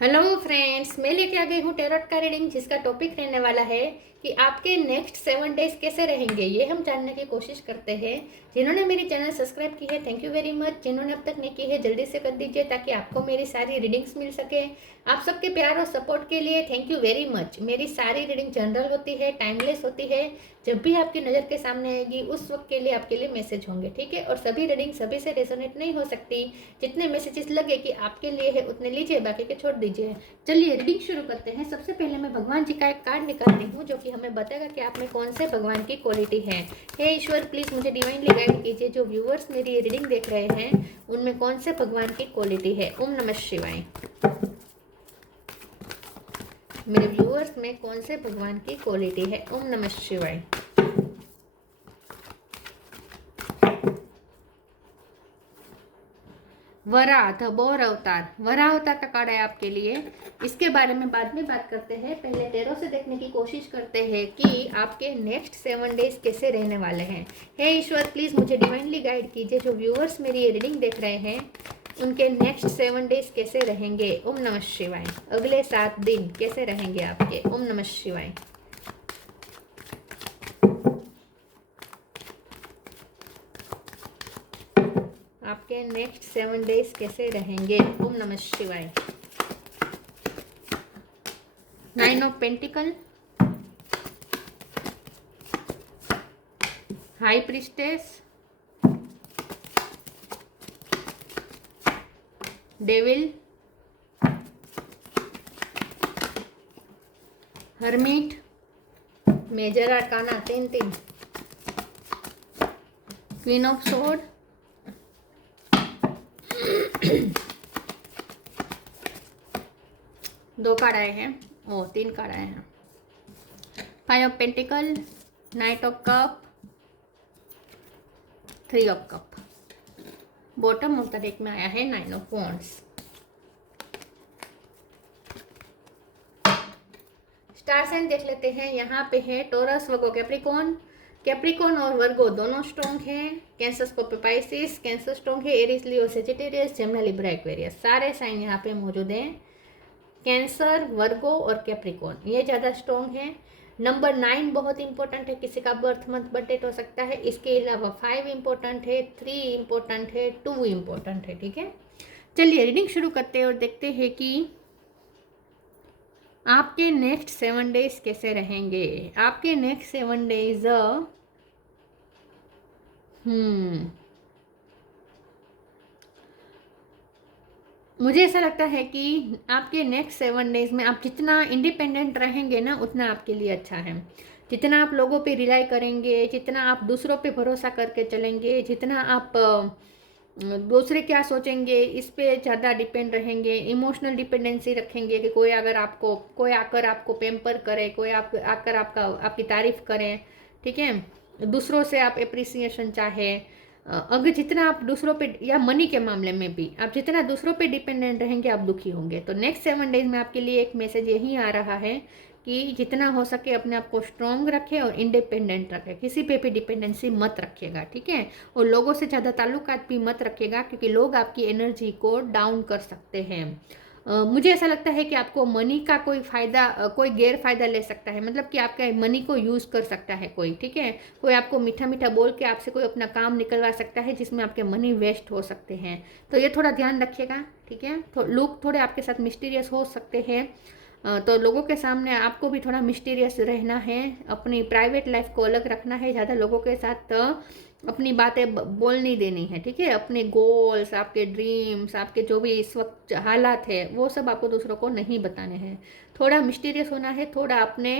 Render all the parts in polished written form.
Hello friends, मैं लेके आ गई हूँ टैरोट का रीडिंग, जिसका टॉपिक रहने वाला है कि आपके नेक्स्ट 7 डेज कैसे रहेंगे। ये हम जानने की कोशिश करते हैं। जिन्होंने मेरी चैनल सब्सक्राइब की है, थैंक यू वेरी मच। जिन्होंने अब तक नहीं की है, जल्दी से कर दीजिए ताकि आपको मेरी सारी रीडिंग्स मिल सके। आप सबके प्यार और सपोर्ट के लिए थैंक यू वेरी मच। मेरी सारी रीडिंग जनरल होती है, टाइमलेस होती है। जब भी आपकी नज़र के सामने आएगी उस वक्त के लिए आपके लिए मैसेज होंगे, ठीक है। और सभी रीडिंग सभी से रेजोनेट नहीं हो सकती। जितने मैसेजेस लगे कि आपके लिए है उतने लीजिए, बाकी के छोड़ दीजिए। चलिए रीडिंग शुरू करते हैं। सबसे पहले मैं भगवान जी का एक कार्ड निकालती हूँ जो कि हमें बताएगा कि आप में कौन से भगवान की क्वालिटी है। हे ईश्वर, प्लीज मुझे डिवाइनली गाइड कीजिए। जो व्यूअर्स मेरी ये रीडिंग देख रहे हैं उनमें कौन से भगवान की क्वालिटी है। ओम नमः शिवाय। मेरे व्यूअर्स में कौन से भगवान की क्वालिटी है। ओम नमः शिवाय। वराह द बोर अवतार, वराह अवतार का कार्ड है आपके लिए। इसके बारे में बाद में बात करते हैं। पहले टैरो से देखने की कोशिश करते हैं कि आपके नेक्स्ट 7 डेज कैसे रहने वाले हैं। हे ईश्वर, प्लीज मुझे डिवाइनली गाइड कीजिए। जो व्यूअर्स मेरी ये रीडिंग देख रहे हैं उनके नेक्स्ट 7 डेज कैसे रहेंगे। ओम नमः शिवाय। अगले 7 दिन कैसे रहेंगे आपके। ओम नमः शिवाय। आपके नेक्स्ट 7 डेज कैसे रहेंगे। ओम नमः शिवाय। 9 of pentacle, high priestess, devil, hermit, major arcana 3 queen of sword, दो कार्ड आए हैं, 3 कार्ड आए हैं। 5 of pentacle, knight of cup, 3 of cup. Bottom of the deck में आया है 9 ऑफ वॉन्ड्स। स्टार साइन देख लेते हैं। यहाँ पे है टोरस, वर्गो, कैप्रिकॉन। कैप्रिकॉन और वर्गो दोनों स्ट्रॉन्ग हैं। Cancer, Scorpio, Pisces. Cancer strong है। एरीज, लियो, सेजिटेरियस, जेमिनी, लिब्रा, एक्वेरियस, सारे साइन यहाँ पे मौजूद हैं। कैंसर, वर्गो और कैप्रिकॉन ये ज़्यादा स्ट्रॉन्ग है। नंबर 9 बहुत इंपॉर्टेंट है। किसी का बर्थ मंथ बर्थ डेट हो सकता है। इसके अलावा 5 इंपॉर्टेंट है, 3 इंपॉर्टेंट है, 2 इंपॉर्टेंट है, ठीक है। चलिए रीडिंग शुरू करते हैं और देखते हैं कि आपके नेक्स्ट 7 डेज कैसे रहेंगे। आपके नेक्स्ट 7 डेज मुझे ऐसा लगता है कि आपके नेक्स्ट 7 डेज में आप जितना इंडिपेंडेंट रहेंगे ना उतना आपके लिए अच्छा है। जितना आप लोगों पे रिलाई करेंगे, जितना आप दूसरों पे भरोसा करके चलेंगे, जितना आप दूसरे क्या सोचेंगे इस पे ज़्यादा डिपेंड रहेंगे, इमोशनल डिपेंडेंसी रखेंगे कि कोई आकर आपको पेम्पर करे, कोई आप आकर आपकी तारीफ करें, ठीक है। दूसरों से आप एप्रिसिएशन चाहे। अगर जितना आप दूसरों पे या मनी के मामले में भी आप जितना दूसरों पे डिपेंडेंट रहेंगे आप दुखी होंगे। तो नेक्स्ट 7 डेज में आपके लिए एक मैसेज यही आ रहा है कि जितना हो सके अपने आप को स्ट्रॉन्ग रखें और इंडिपेंडेंट रखें। किसी पे भी डिपेंडेंसी मत रखिएगा, ठीक है। और लोगों से ज़्यादा ताल्लुकात भी मत रखिएगा क्योंकि लोग आपकी एनर्जी को डाउन कर सकते हैं। मुझे ऐसा लगता है कि आपको मनी का कोई फ़ायदा कोई गैर फ़ायदा ले सकता है, मतलब कि आपके मनी को यूज़ कर सकता है कोई, ठीक है। कोई आपको मीठा मीठा बोल के आपसे कोई अपना काम निकलवा सकता है जिसमें आपके मनी वेस्ट हो सकते हैं। तो ये थोड़ा ध्यान रखिएगा, ठीक है। तो लोग थोड़े आपके साथ मिस्टीरियस हो सकते हैं। तो लोगों के सामने आपको भी थोड़ा मिस्टीरियस रहना है। अपनी प्राइवेट लाइफ को अलग रखना है। ज़्यादा लोगों के साथ अपनी बातें बोल नहीं देनी है, ठीक है। अपने गोल्स, आपके ड्रीम्स, आपके जो भी इस वक्त हालात है वो सब आपको दूसरों को नहीं बताने हैं। थोड़ा मिस्टीरियस होना है। थोड़ा अपने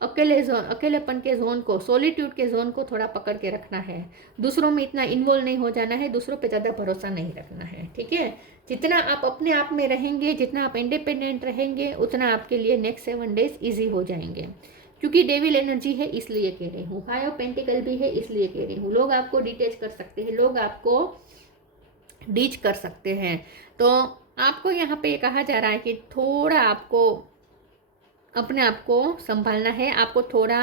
अकेलेपन के जोन को, सॉलिट्यूड के जोन को थोड़ा पकड़ के रखना है। दूसरों में इतना इन्वॉल्व नहीं हो जाना है। दूसरों पे ज़्यादा भरोसा नहीं रखना है, ठीक है। जितना आप अपने आप में रहेंगे, जितना आप इंडिपेंडेंट रहेंगे उतना आपके लिए नेक्स्ट 7 डेज ईजी हो जाएंगे। क्योंकि डेविल एनर्जी है इसलिए कह रही हूँ, 5 ऑफ पेंटिकल भी है इसलिए कह रही हूँ। लोग आपको डिटेच कर सकते हैं, लोग आपको डीच कर सकते हैं। तो आपको यहाँ पे कहा जा रहा है कि थोड़ा आपको अपने आप को संभालना है। आपको थोड़ा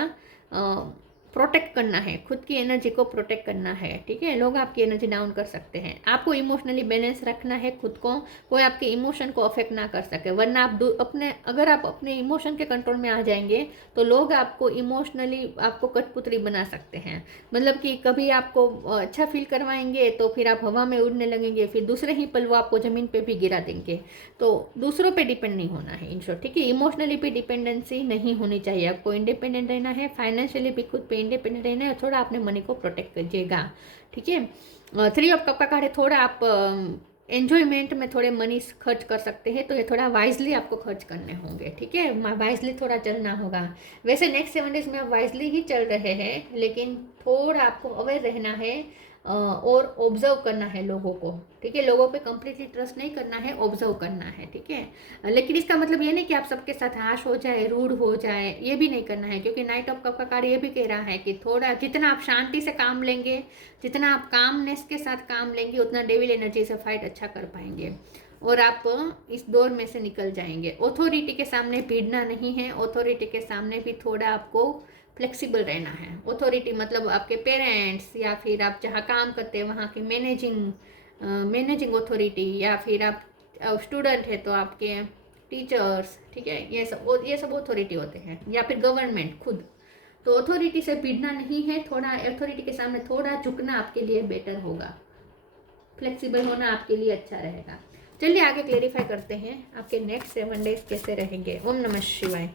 प्रोटेक्ट करना है, खुद की एनर्जी को प्रोटेक्ट करना है, ठीक है। लोग आपकी एनर्जी डाउन कर सकते हैं, आपको इमोशनली बैलेंस रखना है खुद को, कोई आपके इमोशन को अफेक्ट ना कर सके, वरना आप अगर आप अपने इमोशन के कंट्रोल में आ जाएंगे तो लोग आपको इमोशनली आपको कठपुतली बना सकते हैं। मतलब कि कभी आपको अच्छा फील करवाएंगे तो फिर आप हवा में उड़ने लगेंगे, फिर दूसरे ही पल वो आपको ज़मीन पे भी गिरा देंगे। तो दूसरों पे डिपेंड नहीं होना है, इन शॉर्ट, ठीक है। इमोशनली भी डिपेंडेंसी नहीं होनी चाहिए, आपको इंडिपेंडेंट रहना है, फाइनेंशियली भी खुद पे इंडिपेंडेंट रहना है, थोड़ा अपने मनी को प्रोटेक्ट कीजिएगा, ठीक है। 3 ऑफ कप का कार्ड है, थोड़ा आप एन्जॉयमेंट में थोड़े मनी खर्च कर सकते हैं, तो ये थोड़ा वाइजली आपको खर्च करने होंगे, ठीक है। वाइजली थोड़ा चलना होगा। वैसे नेक्स्ट 7 डेज में आप वाइजली ही चल रहे हैं, लेकिन थोड़ा आपको अवेयर रहना है और ऑब्जर्व करना है लोगों को, ठीक है। लोगों पे कंप्लीटली ट्रस्ट नहीं करना है, ऑब्जर्व करना है, ठीक है। लेकिन इसका मतलब ये नहीं कि आप सबके साथ हाश हो जाए, रूड हो जाए, ये भी नहीं करना है, क्योंकि नाइट ऑफ कप का कार्ड ये भी कह रहा है कि थोड़ा जितना आप शांति से काम लेंगे, जितना आप कामनेस के साथ काम लेंगे, उतना डेविल एनर्जी से फाइट अच्छा कर पाएंगे और आप इस दौर में से निकल जाएंगे। ऑथोरिटी के सामने भिड़ना नहीं है, ऑथोरिटी के सामने भी थोड़ा आपको फ्लेक्सिबल रहना है। ऑथोरिटी मतलब आपके पेरेंट्स या फिर आप जहाँ काम करते हैं वहाँ की मैनेजिंग ऑथोरिटी, या फिर आप स्टूडेंट है तो आपके टीचर्स, ठीक है, ये सब ऑथोरिटी होते हैं, या फिर गवर्नमेंट खुद। तो ऑथोरिटी से भिड़ना नहीं है, थोड़ा ऑथोरिटी के सामने थोड़ा झुकना आपके लिए बेटर होगा, फ्लेक्सिबल होना आपके लिए अच्छा रहेगा। चलिए आगे क्लेरिफाई करते हैं आपके नेक्स्ट 7 डेज कैसे रहेंगे। ओम नमः शिवाय।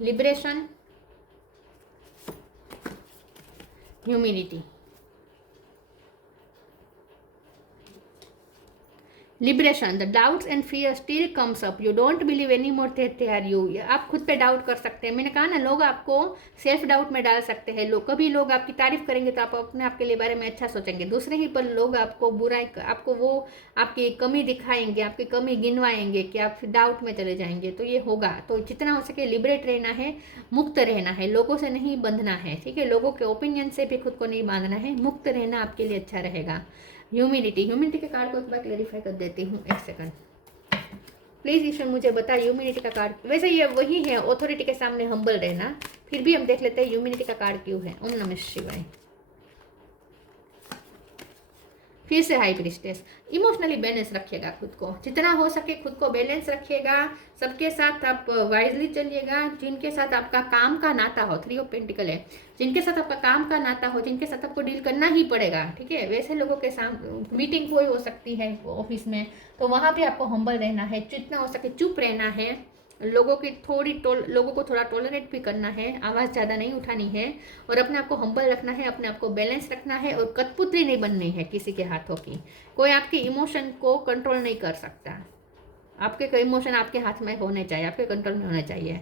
Liberation, humility. Liberation, the doubts and fear still comes up, you don't believe any more that they are you. आप खुद पे डाउट कर सकते हैं, मैंने कहा ना, लोग आपको सेल्फ डाउट में डाल सकते हैं। कभी लोग आपकी तारीफ करेंगे तो आप अपने आप के लिए बारे में अच्छा सोचेंगे, दूसरे ही पर लोग आपको आपको वो आपकी कमी दिखाएंगे, आपकी कमी गिनवाएंगे कि आप डाउट में चले जाएंगे, तो ये होगा। तो जितना हो सके लिबरेट रहना है, मुक्त रहना है, लोगों से नहीं बंधना है, ठीक है। लोगों के ओपिनियन से भी खुद को नहीं बांधना है, मुक्त रहना आपके लिए अच्छा रहेगा। ह्यूमिलिटी के कार्ड को एक बार क्लेरिफाई कर देती हूँ, एक सेकंड प्लीज ईश्वर मुझे बता। ह्यूमिलिटी का कार्ड वैसे ये वही है, ऑथोरिटी के सामने हम्बल रहना, फिर भी हम देख लेते हैं ह्यूमिलिटी का कार्ड क्यों है। ओम नमः शिवाय। फिर से हाई प्रीस्टेस, इमोशनली बैलेंस रखिएगा खुद को, जितना हो सके खुद को बैलेंस रखिएगा, सबके साथ आप वाइजली चलिएगा। जिनके साथ आपका काम का नाता हो, 3 ऑफ पेंटिकल है, जिनके साथ आपका काम का नाता हो, जिनके साथ आपको डील करना ही पड़ेगा, ठीक है, वैसे लोगों के साथ मीटिंग कोई हो सकती है ऑफिस में, तो वहाँ भी आपको हम्बल रहना है, जितना हो सके चुप रहना है, लोगों को थोड़ा टॉलरेट भी करना है, आवाज़ ज़्यादा नहीं उठानी है, और अपने आप को हम्बल रखना है, अपने आप को बैलेंस रखना है, और कठपुतली नहीं बननी है किसी के हाथों की। कोई आपके इमोशन को कंट्रोल नहीं कर सकता, आपके इमोशन आपके हाथ में होने चाहिए, आपके कंट्रोल में होने चाहिए।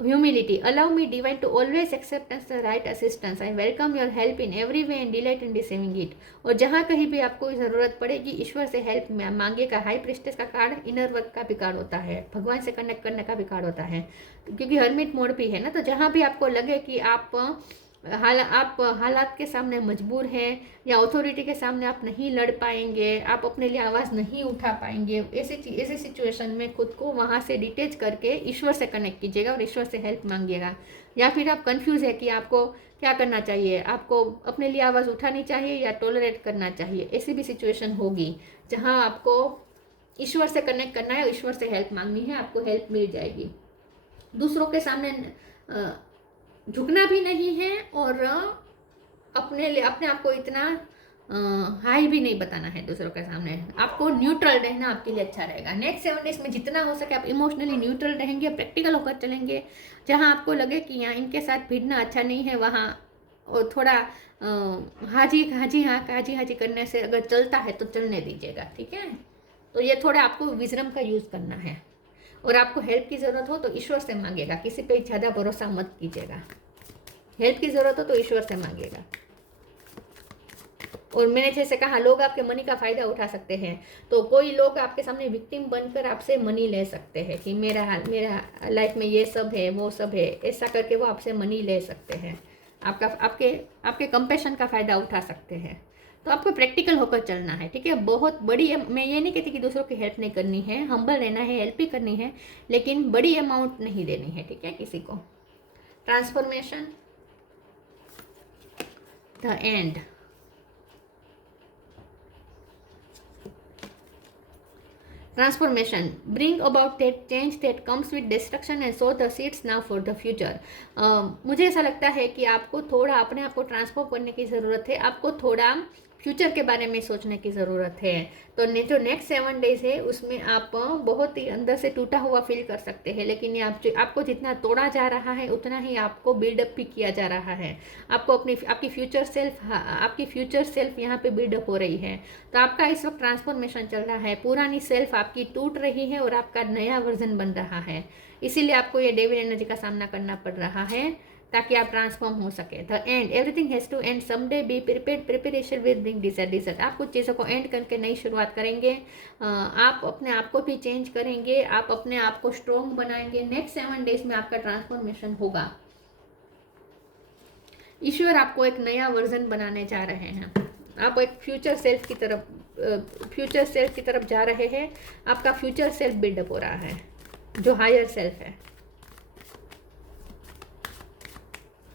Humility, allow me divine to always accept the right assistance. I welcome your help in every way and delight in receiving it. और जहाँ कहीं भी आपको ज़रूरत पड़ेगी ईश्वर से हेल्प मांगिएगा। हाई प्रिस्टेस का कार्ड इनर वर्क का भी कार्ड होता है, भगवान से कनेक्ट करने का भी कार्ड होता है, क्योंकि हर्मिट मोड भी है ना। तो जहाँ भी आपको लगे कि आप हालात के सामने मजबूर हैं, या अथॉरिटी के सामने आप नहीं लड़ पाएंगे, आप अपने लिए आवाज़ नहीं उठा पाएंगे, ऐसी सिचुएशन में खुद को वहाँ से डिटेच करके ईश्वर से कनेक्ट कीजिएगा और ईश्वर से हेल्प मांगिएगा। या फिर आप कंफ्यूज है कि आपको क्या करना चाहिए, आपको अपने लिए आवाज़ उठानी चाहिए या टॉलरेट करना चाहिए, ऐसी भी सिचुएशन होगी जहाँ आपको ईश्वर से कनेक्ट करना है, ईश्वर से हेल्प मांगनी है, आपको हेल्प मिल जाएगी। दूसरों के सामने झुकना भी नहीं है, और अपने आप को इतना हाई भी नहीं बताना है दूसरों के सामने, आपको न्यूट्रल रहना आपके लिए अच्छा रहेगा। नेक्स्ट 7 डेज में जितना हो सके आप इमोशनली न्यूट्रल रहेंगे, प्रैक्टिकल होकर चलेंगे। जहां आपको लगे कि यहाँ इनके साथ भिड़ना अच्छा नहीं है, वहाँ और थोड़ा हाजी करने से अगर चलता है तो चलने दीजिएगा, ठीक है। तो ये थोड़ा आपको विजडम का यूज़ करना है, और आपको हेल्प की ज़रूरत हो तो ईश्वर से मांगेगा, किसी पे ज़्यादा भरोसा मत कीजिएगा। हेल्प की ज़रूरत हो तो ईश्वर से मांगेगा। और मैंने जैसे कहा, लोग आपके मनी का फ़ायदा उठा सकते हैं, तो कोई लोग आपके सामने विक्टिम बनकर आपसे मनी ले सकते हैं कि मेरा लाइफ में ये सब है, वो सब है, ऐसा करके वो आपसे मनी ले सकते हैं, आपके कंपैशन का फ़ायदा उठा सकते हैं। तो आपको प्रैक्टिकल होकर चलना है, ठीक है। बहुत बड़ी, मैं ये नहीं कहती कि दूसरों की हेल्प नहीं करनी है, हम्बल रहना है, हेल्प भी करनी है, लेकिन बड़ी अमाउंट नहीं देनी है, ठीक है, किसी को। Transformation, the end. Transformation bring about that change that comes with destruction and sow the seeds now for the future। मुझे ऐसा लगता है कि आपको थोड़ा अपने आप को ट्रांसफॉर्म करने की ज़रूरत है, आपको थोड़ा फ्यूचर के बारे में सोचने की ज़रूरत है। तो जो नेक्स्ट 7 डेज है उसमें आप बहुत ही अंदर से टूटा हुआ फील कर सकते हैं, लेकिन ये आपको जितना तोड़ा जा रहा है उतना ही आपको बिल्डअप भी किया जा रहा है। आपको आपकी फ्यूचर सेल्फ यहाँ पे बिल्डअप हो रही है। तो आपका इस वक्त ट्रांसफॉर्मेशन चल रहा है, पुरानी सेल्फ आपकी टूट रही है और आपका नया वर्जन बन रहा है। इसीलिए आपको ये डेविल एनर्जी का सामना करना पड़ रहा है ताकि आप ट्रांसफॉर्म हो सके। The end, everything has to end someday, be prepared, preparation will bring desire. आप कुछ चीज़ों को एंड करके नई शुरुआत करेंगे, आप अपने आप को भी चेंज करेंगे, आप अपने आप को स्ट्रॉन्ग बनाएंगे। नेक्स्ट 7 डेज में आपका ट्रांसफॉर्मेशन होगा। ईश्वर आपको एक नया वर्जन बनाने जा रहे हैं। आप एक फ्यूचर सेल्फ की तरफ जा रहे हैं। आपका फ्यूचर सेल्फ बिल्डअप हो रहा है, जो हायर सेल्फ है।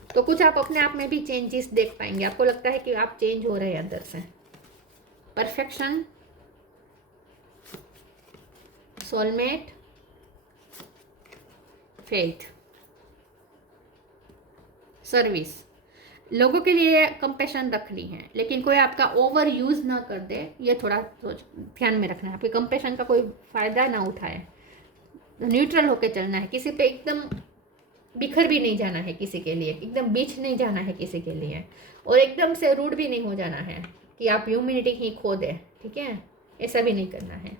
तो कुछ आप अपने आप में भी चेंजेस देख पाएंगे, आपको लगता है कि आप चेंज हो रहे हैं अंदर से। Perfection, soulmate, faith, service. लोगों के लिए कंपैशन रखनी है, लेकिन कोई आपका ओवर यूज ना कर दे, ये थोड़ा ध्यान में रखना है। आपके कंपैशन का कोई फायदा ना उठाए, न्यूट्रल होकर चलना है। किसी पे एकदम बिखर भी नहीं जाना है, किसी के लिए एकदम बीच नहीं जाना है किसी के लिए, और एकदम से रूड भी नहीं हो जाना है कि आप ह्यूमैनिटी ही खो दें, ठीक है, ऐसा भी नहीं करना है।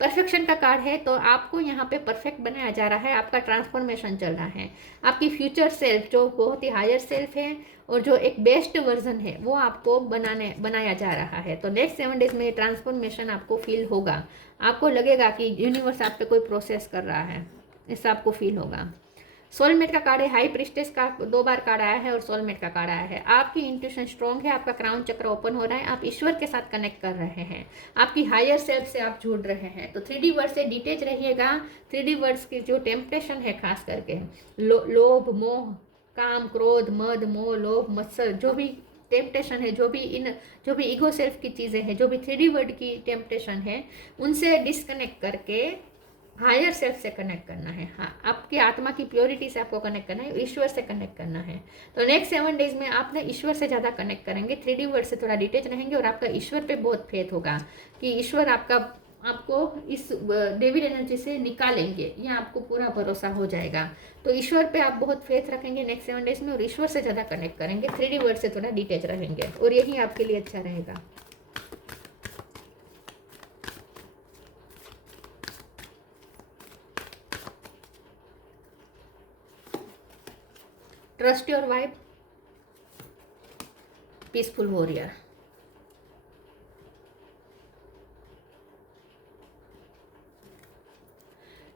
परफेक्शन का कार्ड है, तो आपको यहाँ पे परफेक्ट बनाया जा रहा है। आपका ट्रांसफॉर्मेशन चल रहा है। आपकी फ्यूचर सेल्फ जो बहुत ही हायर सेल्फ है और जो एक बेस्ट वर्जन है, वो आपको बनाया जा रहा है। तो नेक्स्ट 7 डेज में ट्रांसफॉर्मेशन आपको फील होगा। आपको लगेगा कि यूनिवर्स आप पे कोई प्रोसेस कर रहा है, ऐसा आपको फील होगा। सोलमेट का कार्ड है, हाई प्रिस्टेस का 2 बार कार्ड आया है और सोलमेट का कार्ड आया है। आपकी इंट्यूशन स्ट्रॉन्ग है, आपका क्राउन चक्र ओपन हो रहा है, आप ईश्वर के साथ कनेक्ट कर रहे हैं, आपकी हायर सेल्फ से आप जुड़ रहे हैं। तो 3D वर्ड से डिटेच रहिएगा। 3D वर्ड्स की जो टेम्पटेशन है, खास करके लोभ, मोह, काम, क्रोध, मद, मोह, लोभ, मत्सर, जो भी टेम्पटेशन है, जो भी ईगो सेल्फ की चीज़ें हैं, जो भी 3D वर्ड की टेम्पटेशन है, उनसे डिस्कनेक्ट करके हायर सेल्फ से कनेक्ट करना है। हाँ, आपकी आत्मा की प्योरिटी से आपको कनेक्ट करना है, ईश्वर से कनेक्ट करना है। तो नेक्स्ट 7 डेज में आप ना ईश्वर से ज़्यादा कनेक्ट करेंगे, 3D वर्ड से थोड़ा डिटेच रहेंगे, और आपका ईश्वर पे बहुत फेथ होगा कि ईश्वर आपको इस डेविल एनर्जी से निकालेंगे, ये आपको पूरा भरोसा हो जाएगा। तो ईश्वर पे आप बहुत फेथ रखेंगे नेक्स्ट 7 डेज में, और ईश्वर से ज़्यादा कनेक्ट करेंगे, 3D वर्ड से थोड़ा डिटेच रहेंगे, और यही आपके लिए अच्छा रहेगा। Trust your vibe, peaceful warrior.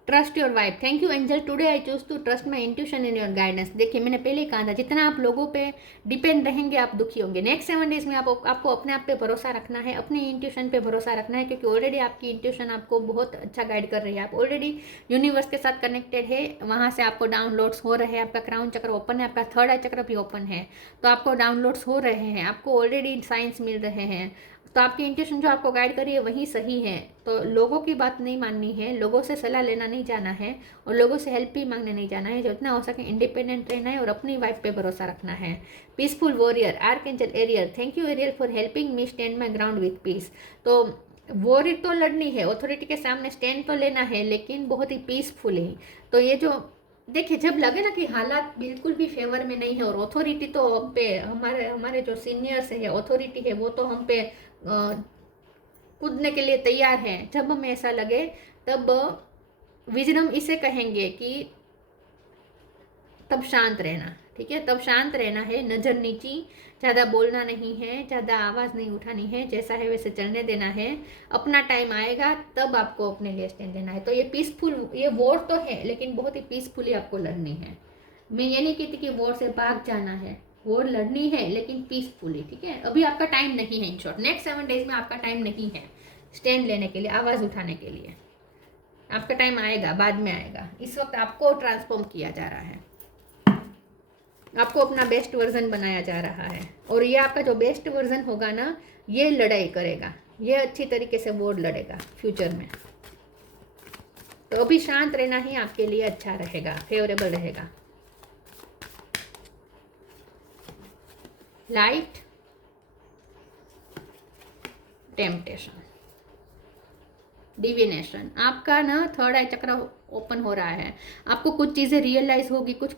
Trust your vibe. Thank you angel, today I choose to trust my intuition in your guidance. देखिए, मैंने पहले ही कहा था, जितना आप लोगों पे डिपेंड रहेंगे आप दुखी होंगे। नेक्स्ट 7 डेज में आपको अपने आप पे भरोसा रखना है, अपनी इंट्यूशन पे भरोसा रखना है, क्योंकि ऑलरेडी आपकी इंट्यूशन आपको बहुत अच्छा गाइड कर रही है। आप ऑलरेडी यूनिवर्स के साथ कनेक्टेड है, वहाँ से आपको डाउनलोड्स हो रहे हैं। आपका क्राउन चक्र ओपन है, आपका 3rd आई चक्र भी ओपन है, तो आपको डाउनलोड्स हो रहे हैं, आपको ऑलरेडी साइंस मिल रहे हैं। तो आपकी इंट्यूशन जो आपको गाइड कर रही है वही सही है। तो लोगों की बात नहीं माननी है, लोगों से सलाह लेना नहीं जाना है, और लोगों से हेल्प भी मांगने नहीं जाना है। जितना हो सके इंडिपेंडेंट रहना है और अपनी वाइफ पे भरोसा रखना है। Peaceful warrior, archangel Ariel, thank you Ariel for helping me stand my ground with peace. तो वॉर तो लड़नी है, अथॉरिटी के सामने स्टैंड तो लेना है, लेकिन बहुत ही पीसफुली। तो ये जो देखिए, जब लगे ना कि हालात बिल्कुल भी फेवर में नहीं है, और अथॉरिटी तो हम पे, हमारे जो सीनियर्स है, अथॉरिटी है, वो तो हम पे कूदने के लिए तैयार है, जब हमें ऐसा लगे, तब विजडम इसे कहेंगे कि तब शांत रहना, ठीक है, तब शांत रहना है, नज़र नीची, ज़्यादा बोलना नहीं है, ज़्यादा आवाज़ नहीं उठानी है, जैसा है वैसे चलने देना है। अपना टाइम आएगा तब आपको अपने लिए स्टैंड लेना है। तो ये पीसफुल, ये वॉर तो है, लेकिन बहुत ही पीसफुली आपको लड़नी है। मैं ये नहीं कहती कि वॉर से भाग जाना है, वॉर लड़नी है लेकिन पीसफुली, ठीक है। अभी आपका टाइम नहीं है, इन शॉर्ट नेक्स्ट 7 डेज में आपका टाइम नहीं है स्टैंड लेने के लिए, आवाज़ उठाने के लिए। आपका टाइम आएगा, बाद में आएगा। इस वक्त आपको ट्रांसफॉर्म किया जा रहा है, आपको अपना बेस्ट वर्जन बनाया जा रहा है। और ये आपका जो बेस्ट वर्जन होगा ना, ये लड़ाई करेगा, ये अच्छी तरीके से वॉर लड़ेगा फ्यूचर में। तो अभी शांत रहना ही आपके लिए अच्छा रहेगा, फेवरेबल रहेगा। Light, temptation, divination. आपका ना थर्ड आई चक्र ओपन हो रहा है। आपको कुछ चीज़ें रियलाइज होगी, कुछ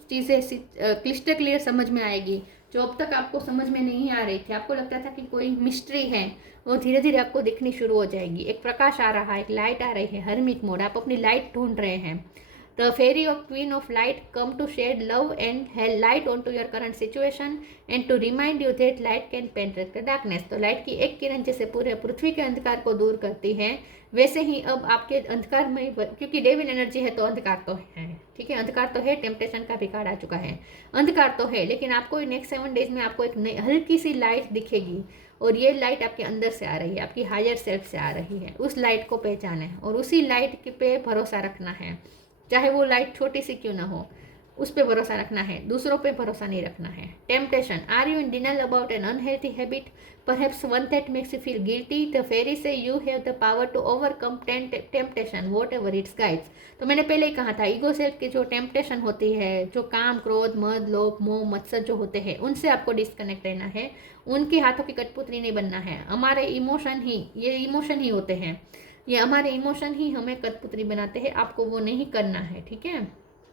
चीज़ें क्लिस्टर क्लियर समझ में आएगी जो अब तक आपको समझ में नहीं आ रही थी। आपको लगता था कि कोई मिस्ट्री है, वो धीरे धीरे आपको दिखनी शुरू हो जाएगी। एक प्रकाश आ रहा है, एक लाइट आ रही है, हर्मिट मोड। आप अपनी लाइट ढूंढ रहे हैं। The fairy of queen of light come to shed love and light onto your current situation and to remind you that light can penetrate the darkness। तो लाइट की एक किरण जैसे पूरे पृथ्वी के अंधकार को दूर करती है, वैसे ही अब आपके अंधकार में, क्योंकि डेविल एनर्जी है तो अंधकार तो है, ठीक है। अंधकार तो है, टेम्पटेशन का भी कार्ड आ चुका है, अंधकार तो है, लेकिन आपको नेक्स्ट 7 डेज में आपको एक हल्की सी लाइट दिखेगी। और ये लाइट आपके अंदर से आ रही है, आपकी हायर सेल्फ से आ रही है। उस लाइट को पहचाने और उसी लाइट पे भरोसा रखना है, चाहे वो लाइट छोटी सी क्यों ना हो, उस पर भरोसा रखना है, दूसरों पे भरोसा नहीं रखना है। Temptation, are you in denial about an unhealthy habit, perhaps one that makes you feel guilty. The ferry say you have the power to overcome temptation whatever its guise. तो मैंने पहले ही कहा था, ईगो सेल्फ की जो temptation होती है, जो काम, क्रोध, मद, लोभ, मोह, मत्सर जो होते हैं, उनसे आपको डिस्कनेक्ट रहना है। उनके हाथों की कठपुतली नहीं बनना है। हमारे इमोशन ही, ये इमोशन ही होते हैं, ये हमारे इमोशन ही हमें कठपुतली बनाते हैं। आपको वो नहीं करना है, ठीक है,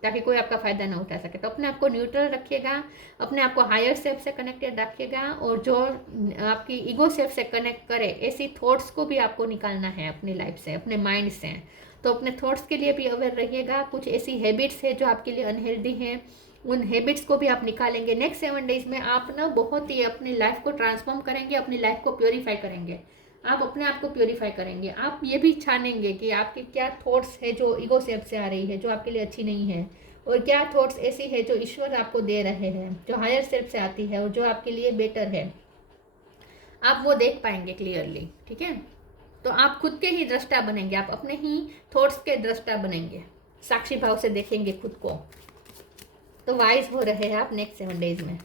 ताकि कोई आपका फ़ायदा ना उठा सके। तो अपने आप को न्यूट्रल रखिएगा, अपने आप को हायर सेल्फ से कनेक्टेड रखिएगा, और जो आपकी ईगो सेल्फ से कनेक्ट करे ऐसी थॉट्स को भी आपको निकालना है अपनी लाइफ से, अपने माइंड से। तो अपने थॉट्स के लिए भी अवेयर रहिएगा। कुछ ऐसी हैबिट्स है जो आपके लिए अनहेल्दी हैं, उन हैबिट्स को भी आप निकालेंगे। नेक्स्ट 7 डेज में आप ना बहुत ही अपनी लाइफ को ट्रांसफॉर्म करेंगे, अपनी लाइफ को प्योरीफाई करेंगे। आप अपने आप को प्योरीफाई करेंगे। आप ये भी छानेंगे कि आपके क्या थॉट्स है जो ईगो सेल्फ से आ रही है, जो आपके लिए अच्छी नहीं है, और क्या थॉट्स ऐसी है जो ईश्वर आपको दे रहे हैं, जो हायर सेल्फ से आती है और जो आपके लिए बेटर है। आप वो देख पाएंगे क्लियरली, ठीक है। तो आप खुद के ही दृष्टा बनेंगे, आप अपने ही थॉट्स के दृष्टा बनेंगे, साक्षी भाव से देखेंगे खुद को। तो वाइज हो रहे हैं आप नेक्स्ट 7 डेज में।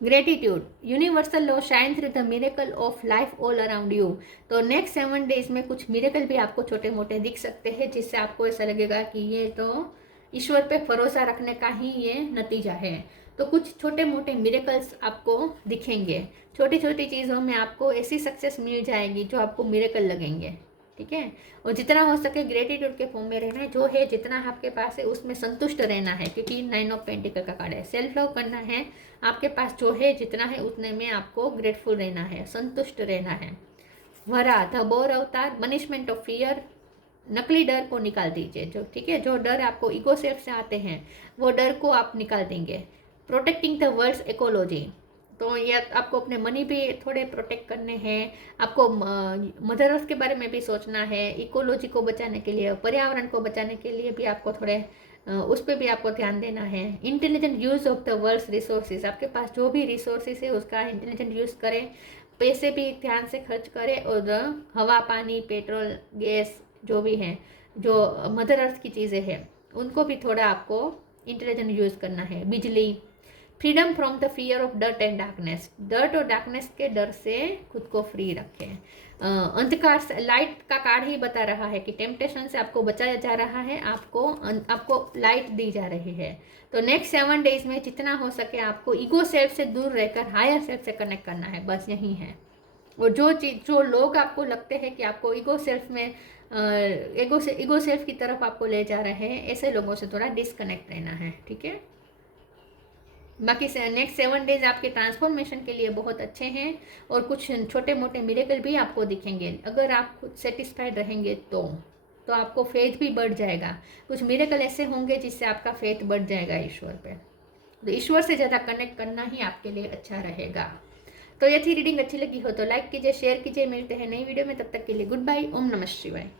Gratitude, universal law shine through the miracle of life all around you. तो नेक्स्ट 7 डेज में कुछ मिरेकल भी आपको छोटे मोटे दिख सकते हैं, जिससे आपको ऐसा लगेगा कि ये तो ईश्वर पे भरोसा रखने का ही ये नतीजा है। तो कुछ छोटे मोटे मिरेकल्स आपको दिखेंगे, छोटी छोटी चीज़ों में आपको ऐसी सक्सेस मिल जाएगी जो आपको मिरेकल लगेंगे, ठीक है। और जितना हो सके ग्रेटिट्यूड के फॉर्म में रहना है, जो है जितना आपके पास है उसमें संतुष्ट रहना है, क्योंकि 9 ऑफ पेंटिकल का कार्ड है। सेल्फ लव करना है, आपके पास जो है जितना है उतने में आपको ग्रेटफुल रहना है, संतुष्ट रहना है। वरा, द बोर अवतार, मनिशमेंट ऑफ फियर, नकली डर को निकाल दीजिए, जो ठीक है, जो डर आपको ईगो सेल्फ से आते हैं वो डर को आप निकाल देंगे। प्रोटेक्टिंग द वर्ल्ड्स इकोलॉजी, तो ये आपको अपने मनी भी थोड़े प्रोटेक्ट करने हैं, आपको मदर अर्थ के बारे में भी सोचना है, इकोलॉजी को बचाने के लिए, पर्यावरण को बचाने के लिए भी आपको थोड़े उस पर भी आपको ध्यान देना है। Intelligent use of the world's resources, आपके पास जो भी रिसोर्सेज है उसका इंटेलिजेंट यूज़ करें, पैसे भी ध्यान से खर्च करें, और हवा, पानी, पेट्रोल, गैस जो भी हैं, जो मदर अर्थ की चीज़ें हैं, उनको भी थोड़ा आपको इंटेलिजेंट यूज़ करना है। बिजली, freedom from the fear of dirt and darkness, dirt और डार्कनेस के डर से खुद को फ्री रखें। अंधकार से, लाइट का कार्ड ही बता रहा है कि टेम्पटेशन से आपको बचाया जा रहा है, आपको लाइट दी जा रही है। तो नेक्स्ट 7 डेज में जितना हो सके आपको ईगो सेल्फ से दूर रहकर हायर सेल्फ से कनेक्ट करना है, बस यही है। और जो लोग आपको लगते हैं कि आपको ईगो सेल्फ में ईगो सेल्फ की तरफ आपको ले जा रहे हैं, ऐसे लोगों से थोड़ा डिस्कनेक्ट रहना है, ठीक है। बाकी से नेक्स्ट 7 डेज आपके ट्रांसफॉर्मेशन के लिए बहुत अच्छे हैं, और कुछ छोटे मोटे मिरेकल भी आपको दिखेंगे अगर आप खुद सेटिस्फाइड रहेंगे तो आपको फेथ भी बढ़ जाएगा। कुछ मिरेकल ऐसे होंगे जिससे आपका फेथ बढ़ जाएगा ईश्वर पे। तो ईश्वर से ज़्यादा कनेक्ट करना ही आपके लिए अच्छा रहेगा। तो ये थी रीडिंग, अच्छी लगी हो तो लाइक कीजिए, शेयर कीजिए। मिलते हैं नई वीडियो में, तब तक के लिए गुड बाय, ओम नमः शिवाय।